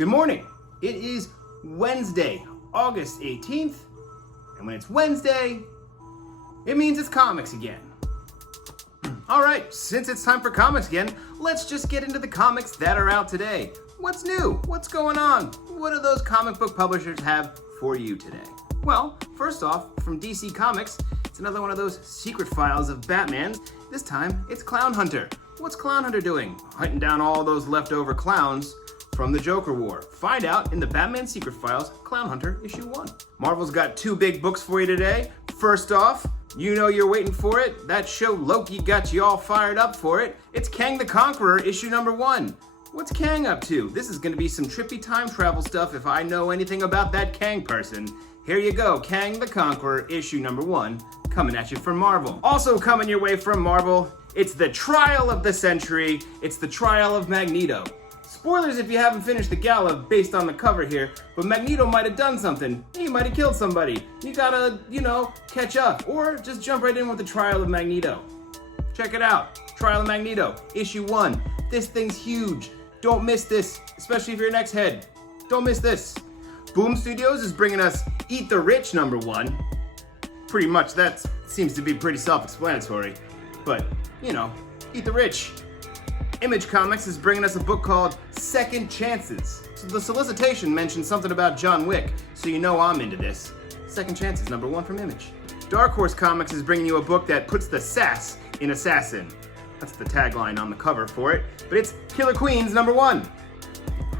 Good morning. It is Wednesday, August 18th, and when it's Wednesday, it means it's comics again. All right, since it's time for comics again, let's just get into the comics that are out today. What's new? What's going on? What do those comic book publishers have for you today? Well, first off, from DC Comics, it's another one of those secret files of Batman. This time, it's Clown Hunter. What's Clown Hunter doing? Hunting down all those leftover clowns from the Joker War. Find out in the Batman Secret Files, Clown Hunter issue 1. Marvel's got two big books for you today. First off, you know you're waiting for it. That show Loki got you all fired up for it. It's Kang the Conqueror issue number 1. What's Kang up to? This is gonna be some trippy time travel stuff if I know anything about that Kang person. Here you go, Kang the Conqueror issue number 1, coming at you from Marvel. Also coming your way from Marvel, it's the trial of the century. It's the trial of Magneto. Spoilers if you haven't finished the gala based on the cover here, but Magneto might have done something. He might have killed somebody. You gotta, catch up, or just jump right in with the trial of Magneto. Check it out, Trial of Magneto, issue 1. This thing's huge. Don't miss this, especially if you're an X-head. Don't miss this. Boom Studios is bringing us Eat the Rich number 1. Pretty much that seems to be pretty self-explanatory, but, Eat the Rich. Image Comics is bringing us a book called Second Chances. So the solicitation mentioned something about John Wick, so you know I'm into this. Second Chances, number 1 from Image. Dark Horse Comics is bringing you a book that puts the sass in assassin. That's the tagline on the cover for it, but it's Killer Queens number 1.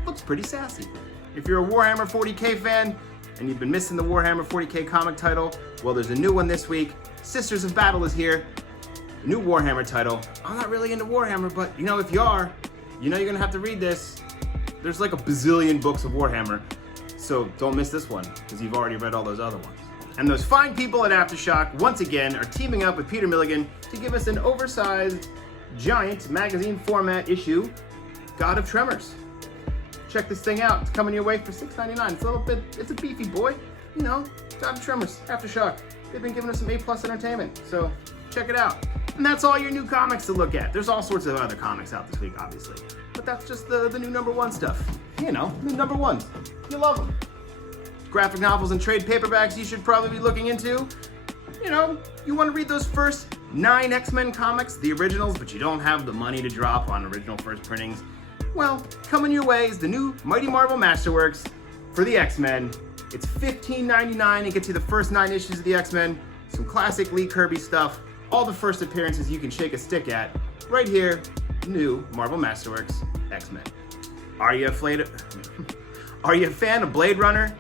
Looks pretty sassy. If you're a Warhammer 40k fan, and you've been missing the Warhammer 40k comic title, well, there's a new one this week. Sisters of Battle is here. New Warhammer title. I'm not really into Warhammer, but if you are, you're gonna have to read this. There's like a bazillion books of Warhammer, so don't miss this one, because you've already read all those other ones. And those fine people at Aftershock, once again, are teaming up with Peter Milligan to give us an oversized, giant magazine format issue, God of Tremors. Check this thing out. It's coming your way for $6.99. It's a beefy boy. God of Tremors, Aftershock. They've been giving us some A+ entertainment, so check it out. And that's all your new comics to look at. There's all sorts of other comics out this week, obviously. But that's just the new number 1 stuff. New number 1s. You love them. Graphic novels and trade paperbacks you should probably be looking into. You want to read those first 9 X-Men comics, the originals, but you don't have the money to drop on original first printings. Well, coming your way is the new Mighty Marvel Masterworks for the X-Men. It's $15.99. It gets you the first 9 issues of the X-Men, some classic Lee Kirby stuff, all the first appearances you can shake a stick at, right here, new Marvel Masterworks X-Men. Are you a fan of Blade Runner?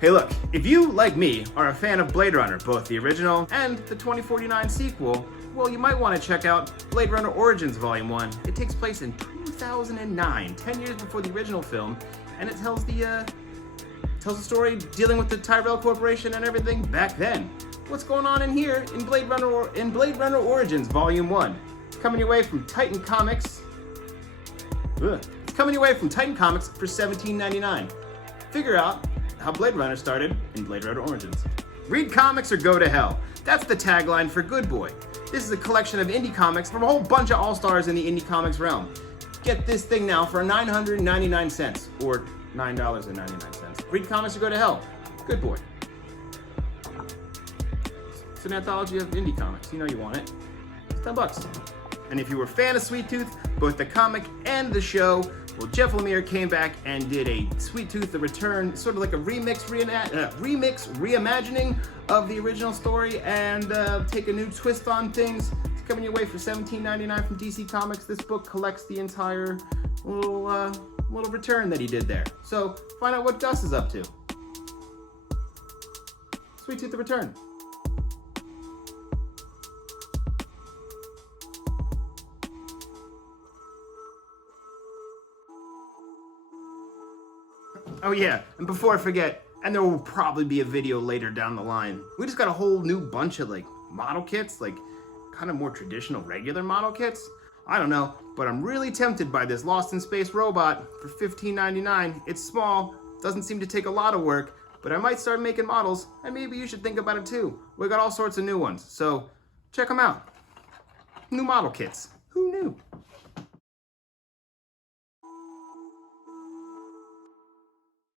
Hey look, if you, like me, are a fan of Blade Runner, both the original and the 2049 sequel, well, you might want to check out Blade Runner Origins Volume 1. It takes place in 2009, 10 years before the original film, and it tells the story dealing with the Tyrell Corporation and everything back then. What's going on in here in Blade Runner Origins Volume 1? It's coming your way from Titan Comics. It's coming your way from Titan Comics for $17.99. Figure out how Blade Runner started in Blade Runner Origins. Read comics or go to hell. That's the tagline for Good Boy. This is a collection of indie comics from a whole bunch of all-stars in the indie comics realm. Get this thing now for 999 cents, or $9.99. Read comics or go to hell. Good Boy. It's an anthology of indie comics. You know you want it. It's $10. And if you were a fan of Sweet Tooth, both the comic and the show, well, Jeff Lemire came back and did a Sweet Tooth The Return, sort of like a remix reimagining of the original story, and take a new twist on things. It's coming your way for $17.99 from DC Comics. This book collects the entire little return that he did there. So find out what Gus is up to. Sweet Tooth The Return. Oh yeah, and before I forget, and there will probably be a video later down the line, we just got a whole new bunch of model kits, kind of more traditional regular model kits. I don't know, but I'm really tempted by this Lost in Space robot for $15.99. It's small, doesn't seem to take a lot of work, but I might start making models, and maybe you should think about it too. We got all sorts of new ones, so check them out. New model kits. Who knew?